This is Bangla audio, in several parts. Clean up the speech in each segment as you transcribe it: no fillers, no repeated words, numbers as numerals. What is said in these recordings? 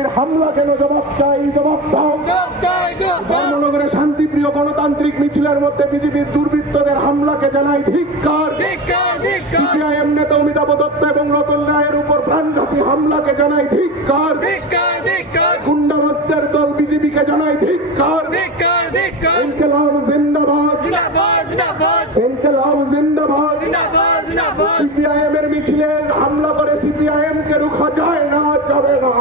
বিজেপির হামলা কেন জবাব চাই, জবাব দাও। ধর্মনগরে শান্তিপ্রিয় গণতান্ত্রিক মিছিলের মধ্যে বিজেপির দুর্বৃত্তদের হামলাকে জানাই ধিক্কার। সিপিআইএম নেতা অমিতাভ দত্ত এবং রতন রায়ের উপর প্রাণঘাতী হামলাকে জানাই ধিক্কার। গুন্ডাবাজদের দল বিজেপিকে জানাই ধিক্কার। ইনকিলাব জিন্দাবাদ, ইনকিলাব জিন্দাবাদ। সিপিআইএম এর মিছিলে হামলা করে সিপিআইএম কে রুখা যায় না, যাবে না।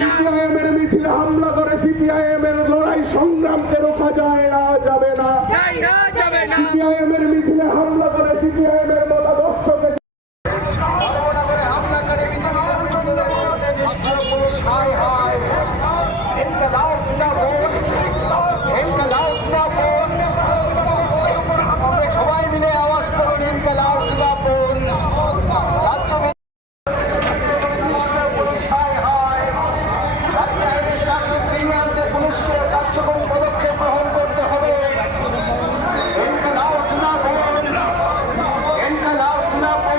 সিপিআইএম এর মিছিলে হামলা করে সিপিআইএম এর লড়াই সংগ্রামকে রোখা যায় না, যাবে না। সিপিআইএম এর মিছিলে হামলা করে সিপিআইএম এর মতাদর্শকে সবাই মিলে আওয়াজ করুন ইনকিলাব জিন্দাবাদ। পুলিশকে কার্যকরী পদক্ষেপ গ্রহণ করতে হবে। ইনকিলাব জিন্দাবাদ, ইনকিলাব জিন্দাবাদ।